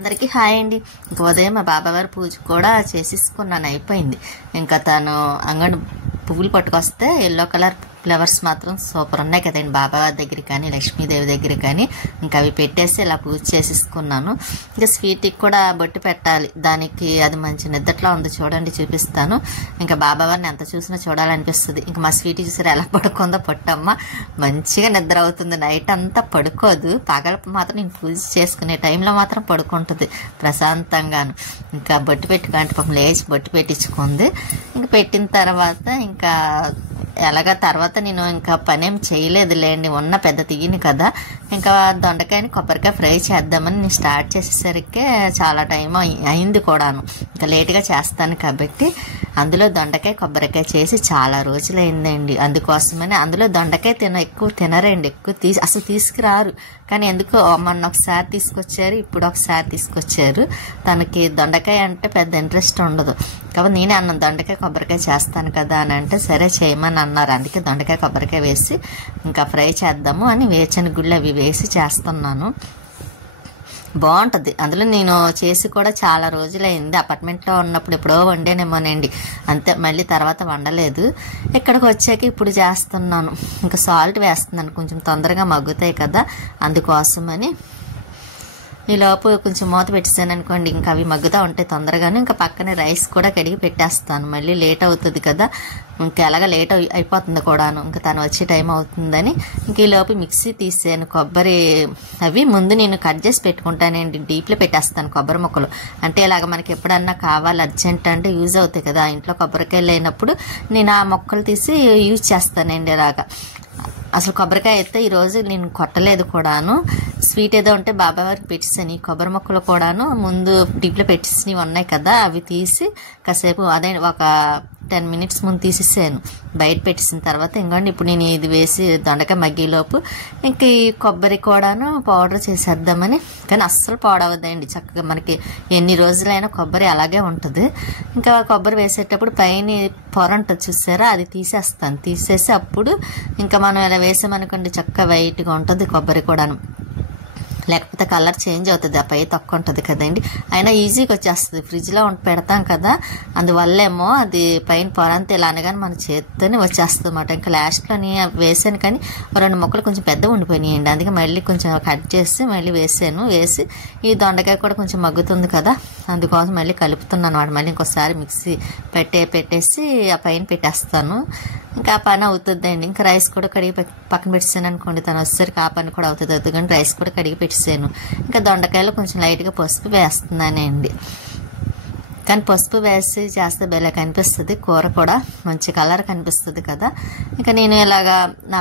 అందరికీ హాయ్ అండి. ఇంక ఉదయం మా బాబావారి పూజ కూడా చేసేసుకున్నాను, అయిపోయింది. ఇంకా తను అంగడి పువ్వులు పట్టుకొస్తే ఎల్లో కలర్ ఫ్లవర్స్ మాత్రం సూపర్ ఉన్నాయి కదండి బాబావారి దగ్గర కానీ లక్ష్మీదేవి దగ్గర కానీ. ఇంకా అవి పెట్టేసి ఇలా పూజ చేసేసుకున్నాను. ఇంకా స్వీట్కి కూడా బొట్టు పెట్టాలి, దానికి అది మంచి నిద్రలో ఉంది చూడండి, చూపిస్తాను. ఇంకా బాబావారిని ఎంత చూసినా చూడాలనిపిస్తుంది. ఇంకా మా స్వీట్ చూసారు ఎలా పడుకుందో, పొట్టమ్మ మంచిగా నిద్ర అవుతుంది. నైట్ అంతా పడుకోదు, పగల మాత్రం నేను పూజ చేసుకునే టైంలో మాత్రం పడుకుంటుంది ప్రశాంతంగాను. ఇంకా బొట్టు పెట్టుకుంటే పాపం లేచి బొట్టు పెట్టించుకుంది. ఇంకా పెట్టిన తర్వాత ఇంకా ఎలాగా తర్వాత నేను ఇంకా పనేం చేయలేదులేండి, ఉన్న పెద్ద తీయని కదా. ఇంకా దొండకాయని కొబ్బరికాయ ఫ్రై చేద్దామని నేను స్టార్ట్ చేసేసరికి చాలా టైం అయింది కూడాను. ఇంకా లేట్గా చేస్తాను కాబట్టి అందులో దొండకాయ కొబ్బరికాయ చేసి చాలా రోజులు అయిందండి. అందుకోసమని అందులో దొండకాయ ఎక్కువ తినరండి, ఎక్కువ అసలు తీసుకురారు. కానీ ఎందుకో మొన్న ఒకసారి తీసుకొచ్చారు, ఇప్పుడు ఒకసారి తీసుకొచ్చారు. తనకి దొండకాయ అంటే పెద్ద ఇంట్రెస్ట్ ఉండదు. కాబట్టి నేనే అన్నాను దొండకాయ కొబ్బరికాయ చేస్తాను కదా అని అంటే సరే చేయమని అన్నారు. అందుకే దొండకాయ కొబ్బరికాయ వేసి ఇంకా ఫ్రై చేద్దాము అని వేరుశనగ గుళ్ళు అవి వేసి చేస్తున్నాను. బాగుంటుంది. అందులో నేను చేసి కూడా చాలా రోజులైంది. అపార్ట్మెంట్లో ఉన్నప్పుడు ఎప్పుడో వండేనేమోనండి, అంతే. మళ్ళీ తర్వాత వండలేదు. ఇక్కడికి వచ్చాక ఇప్పుడు చేస్తున్నాను. ఇంకా సాల్ట్ వేస్తున్నాను, కొంచెం తొందరగా మగ్గుతాయి కదా, అందుకోసమని. ఈలోపు కొంచెం మూత పెట్టేసాను అనుకోండి, ఇంకా అవి మగ్గుతూ ఉంటాయి తొందరగానే. ఇంకా పక్కనే రైస్ కూడా కడిగి పెట్టేస్తాను, మళ్ళీ లేట్ అవుతుంది కదా. ఇంకా ఎలాగ లేట్ అయిపోతుంది కూడాను, ఇంకా తను వచ్చే టైం అవుతుందని. ఇంక ఈలోపు మిక్సీ తీసాను. కొబ్బరి అవి ముందు నేను కట్ చేసి పెట్టుకుంటానండి, డీప్లో పెట్టేస్తాను కొబ్బరి ముక్కలు. అంటే ఇలాగ మనకి ఎప్పుడన్నా కావాలి అర్జెంట్ అంటే యూజ్ అవుతాయి కదా, ఇంట్లో కొబ్బరికాయ లేనప్పుడు నేను ఆ ముక్కలు తీసి యూజ్ చేస్తానండి. ఇలాగా అసలు కొబ్బరికాయ అయితే ఈరోజు నేను కొట్టలేదు కూడాను. స్వీట్ ఏదో ఉంటే బాబావారికి పెట్టేసాను. ఈ కొబ్బరి ముక్కలు కూడాను ముందు డీప్లో పెట్టేసినవి ఉన్నాయి కదా, అవి తీసి కాసేపు అదే ఒక 10 minutes ముందు తీసేసాను, బయట పెట్టేసిన తర్వాత. ఇంకోండి ఇప్పుడు నేను ఇది వేసి దొండకాయ మగ్గేలోపు ఇంక ఈ కొబ్బరి కూడాను పౌడర్ చేసేద్దామని. కానీ అస్సలు పాడవద్దండి, చక్కగా మనకి ఎన్ని రోజులైనా కొబ్బరి అలాగే ఉంటుంది. ఇంకా కొబ్బరి వేసేటప్పుడు పైన పొర ఉంటుంది చూసారా, అది తీసేస్తాను. తీసేసి అప్పుడు ఇంకా మనం ఇలా వేసామనుకోండి చక్కగా వైట్గా ఉంటుంది కొబ్బరి కూడాను. లేకపోతే కలర్ చేంజ్ అవుతుంది, ఆ పై తక్కువ ఉంటుంది కదండి. అయినా ఈజీగా వచ్చేస్తుంది, ఫ్రిడ్జ్లో పెడతాం కదా, అందువల్లేమో అది పైన పొరంతా ఇలా అనగానే మన చేత్తోనే వచ్చేస్తుంది అన్నమాట. ఇంకా లాస్ట్లోని వేసాను, కానీ 2 ముక్కలు కొంచెం పెద్దగా ఉండిపోయినాయండి, అందుకే మళ్ళీ కొంచెం కట్ చేసి మళ్ళీ వేసాను. వేసి ఈ దొండకాయ కూడా కొంచెం మగ్గుతుంది కదా, అందుకోసం మళ్ళీ కలుపుతున్నాను అన్నమాట. మళ్ళీ ఇంకోసారి మిక్సీ పెట్టేసి ఆ పైన పెట్టేస్తాను. ఇంకా ఆ పని అవుతుందండి. ఇంకా రైస్ కూడా కడిగి పక్కన పెట్టేసాను అనుకోండి, తను వచ్చేసరికి ఆ పని కూడా అవుతుంది కానీ రైస్ కూడా కడిగి పెట్టేసాను. ఇంకా దొండకాయలో కొంచెం లైట్గా పసుపు వేస్తున్నానండి. కానీ పసుపు వేసి చేస్తే భలే కనిపిస్తుంది, కూర కూడా మంచి కలర్ కనిపిస్తుంది కదా. ఇంకా నేను ఇలాగా నా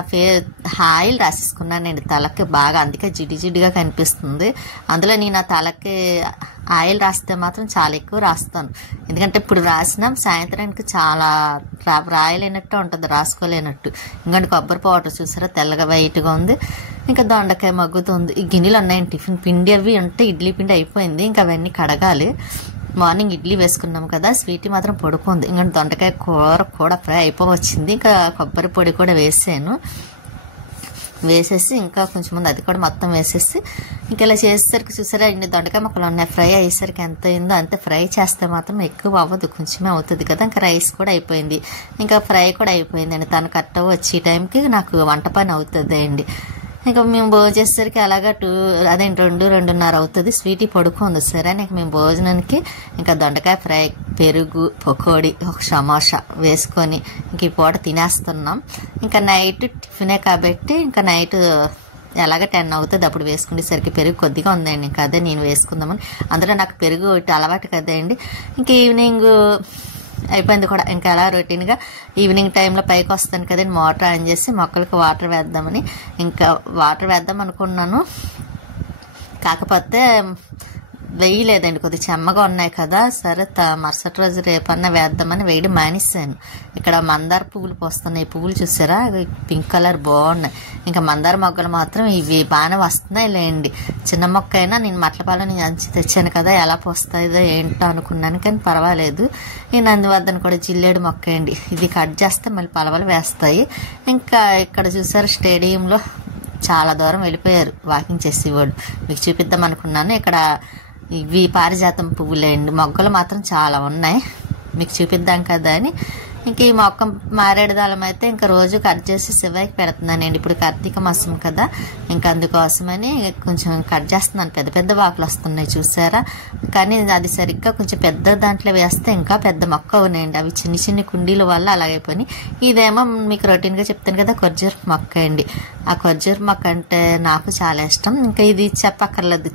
ఆయిల్ రాసేసుకున్నానండి తలకి బాగా, అందుకే జిడ్డుగా కనిపిస్తుంది. అందులో నేను ఆ తలకి ఆయిల్ రాస్తే మాత్రం చాలా ఎక్కువ రాస్తాను, ఎందుకంటే ఇప్పుడు రాసినా సాయంత్రానికి చాలా రాయలేనట్టు ఉంటుంది, రాసుకోలేనట్టు. ఇంకంటే కొబ్బరి పౌడర్ చూసారా తెల్లగా వైట్గా ఉంది. ఇంకా దొండకాయ మగ్గుతుంది. ఈ గిన్నెలు ఉన్నాయండి, టిఫిన్ పిండి అవి ఉంటే ఇడ్లీ పిండి అయిపోయింది, ఇంకా అవన్నీ కడగాలి. మార్నింగ్ ఇడ్లీ వేసుకున్నాం కదా, స్వీట్ మాత్రం పడుకుంది. ఇంకా దొండకాయ కూర కూడా ఫ్రై అయిపోవచ్చింది. ఇంకా కొబ్బరి పొడి కూడా వేసేసి ఇంకా కొంచెం ముందు అది కూడా మొత్తం వేసేసి ఇంకా ఇలా చేసేసరికి చూసారా ఇన్ని దొండకాయ ముక్కలు ఉన్నాయి. ఫ్రై అయ్యేసరికి ఎంత అయిందో అంతే. ఫ్రై చేస్తే మాత్రం ఎక్కువ అవ్వదు, కొంచెమే అవుతుంది కదా. ఇంకా రైస్ కూడా అయిపోయింది, ఇంకా ఫ్రై కూడా అయిపోయిందండి. తను కట్ట వచ్చే టైంకి నాకు వంట పని అవుతుంది అండి. ఇంకా మేము భోజనం చేసేసరికి అలాగా 2-2:30 అవుతుంది. స్వీట్ పడుకుంది సరే. ఇంకా మేము భోజనానికి ఇంకా దొండకాయ ఫ్రై, పెరుగు, పకోడీ, ఒక సమోసా వేసుకొని ఇంక ఈ పూట తినేస్తున్నాం. ఇంకా నైట్ టిఫినే కాబట్టి ఇంకా నైట్ ఎలాగ 10 అవుతుంది అప్పుడు వేసుకునేసరికి పెరుగు కొద్దిగా ఉందండి, ఇంకా అదే నేను వేసుకుందామని. అందులో నాకు పెరుగు అలవాటు కదండి. ఇంకా ఈవినింగ్ అయిపోయింది కూడా. ఇంకా అలా రొటీన్గా ఈవినింగ్ టైంలో పైకి వస్తాను కదండి, మోటార్ ఆన్ చేసి మొక్కలకు వాటర్ వేద్దామని ఇంకా వాటర్ వేద్దాం అనుకున్నాను. కాకపోతే వేయలేదండి, కొద్దిగా చెమ్మగా ఉన్నాయి కదా. సరే మరుసటి రోజు రేపన్నా వేద్దామని వేయడం మానేసాను. ఇక్కడ మందార పువ్వులు పోస్తున్నాయి, పువ్వులు చూసారా పింక్ కలర్ బాగున్నాయి. ఇంకా మందార మొగ్గలు మాత్రం ఇవి బాగానే వస్తున్నాయి లేండి. చిన్న మొక్క అయినా నేను మట్లపాలను అంచి తెచ్చాను కదా, ఎలా పోస్తాయిదో ఏంటో అనుకున్నాను, కానీ పర్వాలేదు. ఈ నందివర్ధన కూడా జిల్లేడు మొక్క అండి, ఇది కట్ చేస్తే మళ్ళీ పలవలు వేస్తాయి. ఇంకా ఇక్కడ చూసారు స్టేడియంలో చాలా దూరం వెళ్ళిపోయారు వాకింగ్ చేసేవాడు, మీకు చూపిద్దాం అనుకున్నాను. ఇక్కడ ఇవి పారిజాతం పువ్వులేండి. మొగ్గలు మాత్రం చాలా ఉన్నాయి, మీకు చూపిద్దాం కదా అని. ఇంక ఈ మొక్క మారేడుదళం అయితే ఇంకా రోజు కట్ చేసి శివయ్యకి పెడుతున్నానండి. ఇప్పుడు కార్తీక మాసం కదా, ఇంకా అందుకోసమని కొంచెం కట్ చేస్తున్నాను. పెద్ద పెద్ద వాకులు వస్తున్నాయి చూసారా, కానీ అది సరిగ్గా కొంచెం పెద్ద దాంట్లో వేస్తే ఇంకా పెద్ద మొక్క అవునాయండి. అవి చిన్ని చిన్ని కుండీల వల్ల అలాగైపోయి. ఇదేమో మీకు రొటీన్గా చెప్తాను కదా, ఖర్జూర మొక్క అండి. ఆ ఖర్జూర మొక్క అంటే నాకు చాలా ఇష్టం. ఇంకా ఇది చెప్పక్కర్లేదు,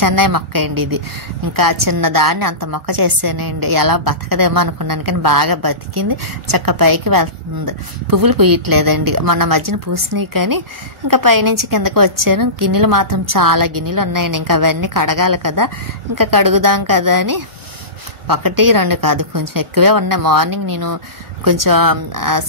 చెన్నై మొక్క అండి ఇది. ఇంకా చిన్నదాన్ని అంత మొక్క చేసానండి. ఎలా బతకదేమో అనుకున్నాను, కానీ బాగా బతికింది, చక్క పైకి వెళ్తుంది. పువ్వులు పూయట్లేదండి, మొన్న మధ్యన పూసినాయి, కానీ ఇంకా పైనుంచి కిందకు వచ్చాను. గిన్నెలు మాత్రం చాలా గిన్నెలు ఉన్నాయండి. ఇంకా అవన్నీ కడగాలి కదా, ఇంకా కడుగుదాం కదా అని 1, 2 కాదు, కొంచెం ఎక్కువే ఉన్నాయి. మార్నింగ్ నేను కొంచెం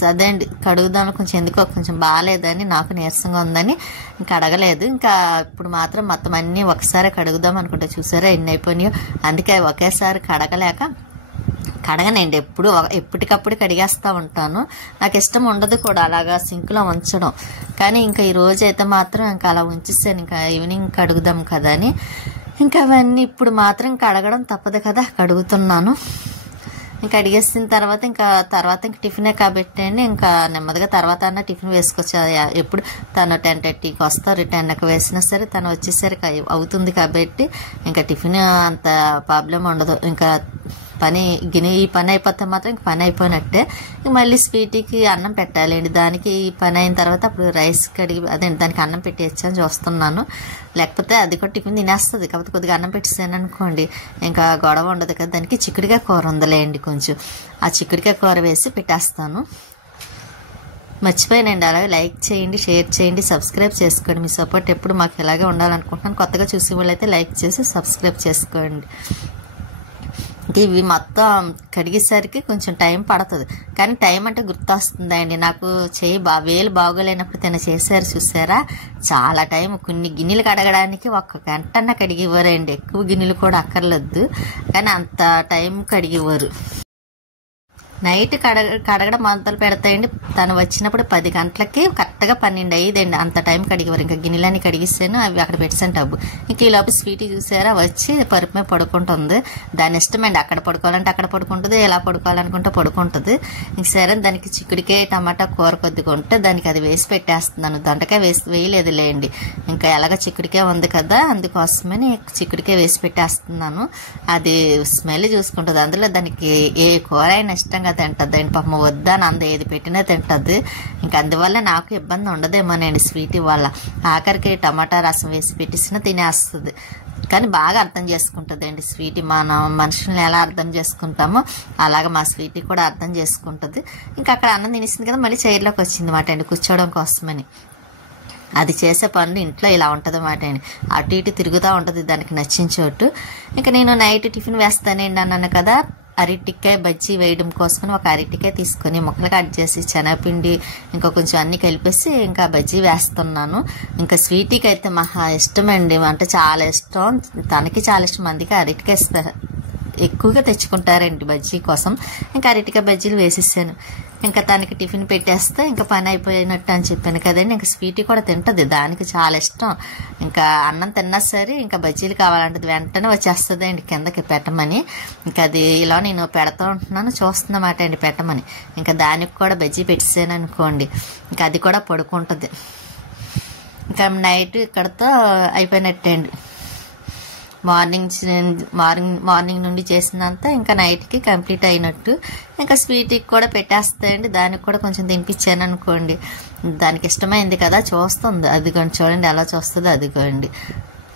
అదేండి కడుగుదాం, కొంచెం ఎందుకో కొంచెం బాగాలేదని, నాకు నీరసంగా ఉందని ఇంకా అడగలేదు. ఇంకా ఇప్పుడు మాత్రం మొత్తం అన్నీ ఒకసారి కడుగుదాం అనుకుంటా. చూసారా ఎన్ని అయిపోయినాయో. అందుకే ఒకేసారి కడగనండి, ఎప్పటికప్పుడు కడిగేస్తూ ఉంటాను. నాకు ఇష్టం ఉండదు కూడా అలాగా సింక్లో ఉంచడం, కానీ ఇంకా ఈ రోజు అయితే మాత్రం ఇంకా అలా ఉంచేసాను. ఇంకా ఈవినింగ్ కడుగుదాం కదా అని. ఇంకా అవన్నీ ఇప్పుడు మాత్రం కడగడం తప్పదు కదా, కడుగుతున్నాను. ఇంకా అడిగేసిన తర్వాత ఇంకా టిఫినే కాబట్టండి. ఇంకా నెమ్మదిగా తర్వాత అన్న టిఫిన్ వేసుకోవచ్చు. ఎప్పుడు తను 10:30కి వస్తారు, 10కి వేసినా సరే తను వచ్చేసరికి అవుతుంది కాబట్టి ఇంకా టిఫిన్ అంత ప్రాబ్లం ఉండదు. ఇంకా ఈ పని అయిపోతే మాత్రం ఇంక పని అయిపోయినట్టే. మళ్ళీ స్వీట్కి అన్నం పెట్టాలండి. దానికి ఈ పని అయిన తర్వాత అప్పుడు రైస్ కడిగి దానికి అన్నం పెట్టేయచ్చు అని చూస్తున్నాను. లేకపోతే అది కూడా టిఫిన్ తినేస్తుంది, కాకపోతే కొద్దిగా అన్నం పెట్టేసాను అనుకోండి ఇంకా గొడవ ఉండదు కదా. దానికి చిక్కుడుకాయ కూర ఉందలేండి, కొంచెం ఆ చిక్కుడుకాయ కూర వేసి పెట్టేస్తాను. మర్చిపోయానండి, అలాగే లైక్ చేయండి, షేర్ చేయండి, సబ్స్క్రైబ్ చేసుకోండి. మీ సపోర్ట్ ఎప్పుడు మాకు ఇలాగే ఉండాలనుకుంటున్నాను. కొత్తగా చూసే వాళ్ళైతే లైక్ చేసి సబ్స్క్రైబ్ చేసుకోండి. ఇవి మొత్తం కడిగేసరికి కొంచెం టైం పడుతుంది, కానీ టైం అంటే గుర్తొస్తుందండి నాకు. వేలు బాగోలేనప్పుడు తను చేశారు చూసారా, చాలా టైం. కొన్ని గిన్నెలు కడగడానికి 1 గంటన్నా కడిగివ్వరండి, ఎక్కువ గిన్నెలు కూడా అక్కర్లేదు, కానీ అంత టైం కడిగివ్వరు. నైట్ కడగడం మొదలు పెడతాయండి. తను వచ్చినప్పుడు 10 గంటలకి కరెక్ట్గా 12 అయ్యిందండి. అంత టైం కడిగేవారు. ఇంకా గిన్నెలన్నీ కడిగిస్తాను, అవి అక్కడ పెట్టాను టబ్బు. ఇంక ఈ లోపు స్వీటీ చూసారా వచ్చి పరుపు మీద పడుకుంటుంది. దాని ఇష్టమండి, అక్కడ పడుకోవాలంటే అక్కడ పడుకుంటుంది, ఎలా పడుకోవాలనుకుంటే పడుకుంటుంది. ఇంక సరే దానికి చిక్కుడికాయ టమాటా కూర కొద్దిగా ఉంటే దానికి అది వేసి పెట్టేస్తున్నాను. దొండకాయ వేయలేదు లేండి, ఇంకా ఎలాగ చిక్కుడికాయ ఉంది కదా అందుకోసమని చిక్కుడికాయ వేసి పెట్టేస్తున్నాను. అది స్మెల్ చూసుకుంటుంది. అందులో దానికి ఏ కూర అయినా ఇష్టంగా తింటదండి. పాపం వద్దని ఏది పెట్టినా తింటది. ఇంకా అందువల్ల నాకు ఇబ్బంది ఉండదేమోనండి స్వీటీ వల్ల. ఆఖరికి టమాటా రసం వేసి పెట్టిసినా తినేస్తుంది. కానీ బాగా అర్థం చేసుకుంటుందండి స్వీటీ. మనం మనుషుల్ని ఎలా అర్థం చేసుకుంటామో అలాగ మా స్వీటీ కూడా అర్థం చేసుకుంటుంది. ఇంకా అక్కడ అన్నం తినేసింది కదా, మళ్ళీ చైర్లోకి వచ్చింది మాట అండి కూర్చోవడం కోసమని. అది చేసే పనులు ఇంట్లో ఇలా ఉంటుంది అన్నమాట అండి, అటు ఇటు తిరుగుతూ ఉంటుంది దానికి నచ్చిన చోటు. ఇంకా నేను నైట్ టిఫిన్ వేస్తానండి అన్నాను కదా, అరటికాయ బజ్జీ వేయడం కోసమని 1 అరటికాయ తీసుకొని ముక్కలు కట్ చేసి శనగపిండి ఇంకా కొంచెం అన్ని కలిపేసి ఇంకా బజ్జీ వేస్తున్నాను. ఇంకా స్వీటీకి అయితే మహా ఇష్టం అండి, అంటే చాలా ఇష్టం. తనకి చాలా ఇష్టం, అందుకే అరటికాయ ఎక్కువగా తెచ్చుకుంటారండి బజ్జీ కోసం. ఇంకా అరటికాయ బజ్జీలు వేసేసాను. ఇంకా తనకి టిఫిన్ పెట్టేస్తే ఇంకా పని అయిపోయినట్టు అని చెప్పాను కదండి. ఇంకా స్వీటీ కూడా తింటుంది, దానికి చాలా ఇష్టం. ఇంకా అన్నం తిన్నా సరే ఇంకా బజ్జీలు కావాలంటే వెంటనే వచ్చేస్తుంది అండి కిందకి పెట్టమని. ఇంకా అది ఇలా నేను పెడతా ఉంటున్నాను, చూస్తున్నమాట అండి పెట్టమని. ఇంకా దానికి కూడా బజ్జీ పెట్టేసాను అనుకోండి, ఇంకా అది కూడా పడుకుంటుంది. ఇంకా నైట్ ఇక్కడతో అయిపోయినట్టే అండి. మార్నింగ్ నుండి చేసినంత ఇంకా నైట్కి కంప్లీట్ అయినట్టు. ఇంకా స్వీట్కి కూడా పెట్టేస్తాయండి, దానికి కూడా కొంచెం తినిపించాను అనుకోండి. దానికి ఇష్టమైంది కదా, చూస్తుంది. అదిగోండి చూడండి ఎలా చూస్తుందో, అదిగోండి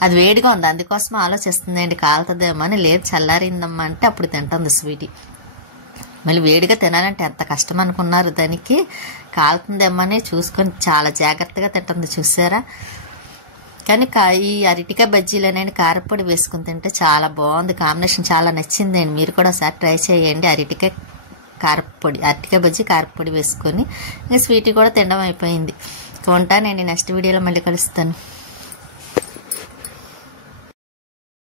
అది వేడిగా ఉంది అందుకోసం ఆలోచిస్తుందండి కాలుతుందేమో అని. లేదు చల్లారిందమ్మా అంటే అప్పుడు తింటుంది స్వీటీ. మళ్ళీ వేడిగా తినాలంటే ఎంత కష్టం అనుకున్నారు, దానికి కాలుతుందేమో అని చూసుకొని చాలా జాగ్రత్తగా తింటుంది చూసారా. కానీ ఈ అరటికాయ బజ్జీలు అనేది కారపొడి వేసుకుని తింటే చాలా బాగుంది, కాంబినేషన్ చాలా నచ్చిందండి. మీరు కూడా ఒకసారి ట్రై చేయండి. అరటికాయ బజ్జీ కారపొడి వేసుకొని ఇంకా స్వీటీ కూడా తినడం అయిపోయింది. ఉంటానండి, నెక్స్ట్ వీడియోలో మళ్ళీ కలుస్తాను.